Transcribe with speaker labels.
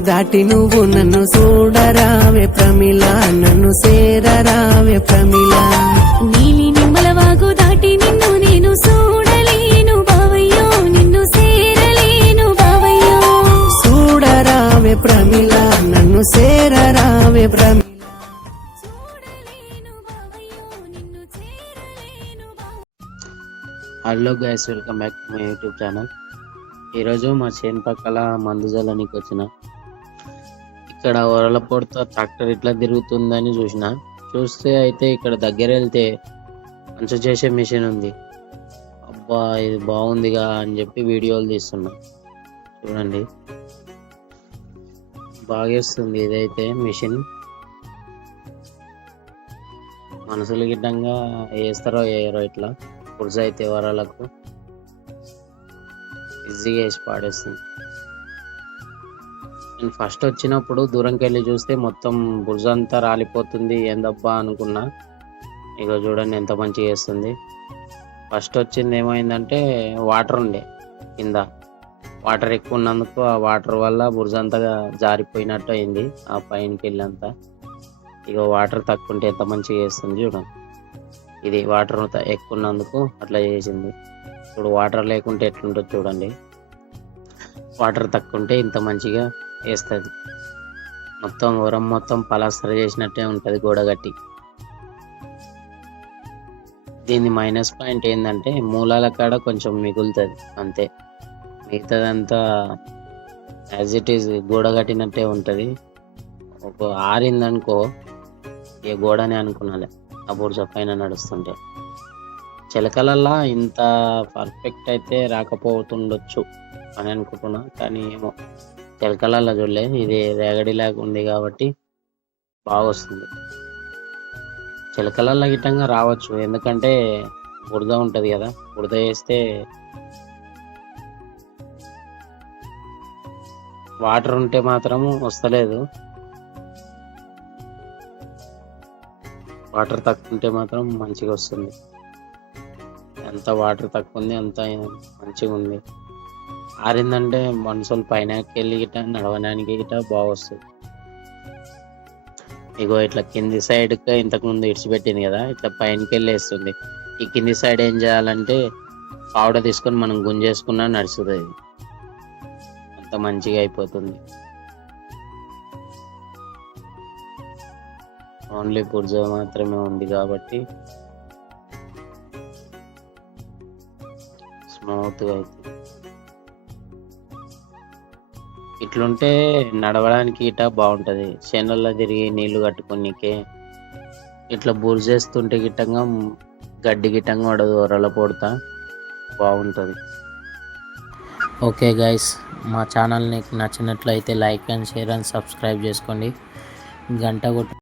Speaker 1: దాటి నువ్వు నన్ను చూడరావే ప్రమిళ నన్ను సేరరావే ప్రమిళ.
Speaker 2: నీలి నిమ్మల వాగు దాటి నిన్ను నేను చూడలేను బావయ్యో నిన్ను సేరలేను బావయ్యో.
Speaker 1: చూడరావే ప్రమిళ నన్ను సేరరావే ప్రమిళ.
Speaker 2: చూడలేను బావయ్యో నిన్ను చేరలేను బావయ్యో.
Speaker 3: Hello guys welcome back to my YouTube channel ఈరోజు మా చేను పక్కల మందు జల్లనికి వచ్చిన ఇక్కడ పొడితో ట్రాక్టర్ ఇట్లా తిరుగుతుందని చూసిన. చూస్తే అయితే ఇక్కడ దగ్గర వెళ్తే మంచు చేసే మిషన్ ఉంది. అబ్బా ఇది బాగుందిగా అని చెప్పి వీడియోలు తీస్తున్నా. చూడండి. బాగేస్తుంది ఇదైతే మిషన్. మనసులు గిడ్డంగా వేస్తారో వేయరో ఇట్లా. పురుష అయితే వరాలకు. ఈజీగా వేసి పాడేస్తుంది. నేను ఫస్ట్ వచ్చినప్పుడు దూరంకి వెళ్ళి చూస్తే మొత్తం బుర్జంతా రాలిపోతుంది. ఏందబ్బా అనుకున్నా. ఇక చూడండి ఎంత మంచిగా వేస్తుంది ఫస్ట్ వచ్చింది ఏమైందంటే వాటర్ ఉండే కింద. వాటర్ ఎక్కువ ఉన్నందుకు ఆ వాటర్ వల్ల బుర్జంతా జారిపోయినట్టు అయింది ఆ పైనకి వెళ్ళంతా ఇక వాటర్ తక్కువ ఉంటే ఎంత మంచిగా వేస్తుంది చూడండి ఇది వాటర్ ఎక్కువ ఉన్నందుకు అట్లా చేసింది. ఇప్పుడు వాటర్ లేకుంటే ఎట్లుంటుంది చూడండి. వాటర్ తక్కువ ఉంటే ఇంత మంచిగా వేస్తుంది. మొత్తం ఉరం మొత్తం పలాస్తర చేసినట్టే ఉంటుంది గోడ కట్టి దీని మైనస్ పాయింట్ ఏంటంటే మూలాల కాడ కొంచెం మిగులుతుంది అంతే. మిగతాదంతా యాజ్ ఇట్ ఈజ్ గోడ కట్టినట్టే ఉంటుంది. ఒక ఆరిందనుకో ఏ గోడనే అనుకున్నాలే ఆ బుర్జ పైన నడుస్తుంటే. చిలకలల్లా ఇంత పర్ఫెక్ట్ అయితే రాకపోతుండొచ్చు అని అనుకుంటున్నా కానీ ఏమో. చిలకలల్లా చూడలే ఇది రేగడిలాగా ఉంది కాబట్టి బాగా వస్తుంది చిలకలల్లా గిట్టంగా రావచ్చు. ఎందుకంటే బురద ఉంటుంది కదా. బురద వేస్తే వాటర్ ఉంటే మాత్రము వస్తలేదు. వాటర్ తక్కువ ఉంటే మాత్రం మంచిగా వస్తుంది ఎంత వాటర్ తక్కువ ఉంది అంత మంచిగా ఉంది ఆరిందంటే మనుషులు పైన వెళ్ళి గిట్ట నడవడానికి గిట్ట బాగొస్తుంది. ఇగో ఇట్లా కింది సైడ్ ఇంతకు ముందు ఇడిచిపెట్టింది కదా ఇట్లా పైనకి వెళ్ళేస్తుంది ఈ కింది సైడ్ ఏం చేయాలంటే పావుడ తీసుకొని మనం గుంజేసుకున్నా నడుస్తుంది ఇది అంత మంచిగా అయిపోతుంది. ఓన్లీ బుర్జ మాత్రమే ఉంది కాబట్టి స్మూత్గా అవుతుంది ఇట్లుంటే నడవడానికి ఇట బాగుంటుంది. చేనుల్లో తిరిగి నీళ్ళు కట్టుకునికే ఇట్లా బుర్జేస్తుంటే గిట్టంగా గడ్డి గిట్టంగా పడదు ఒరల పొడతా బాగుంటుంది. ఓకే గైస్ మా ఛానల్ నీకు నచ్చినట్లయితే like and share and subscribe చేసుకోండి. గంట కొట్టు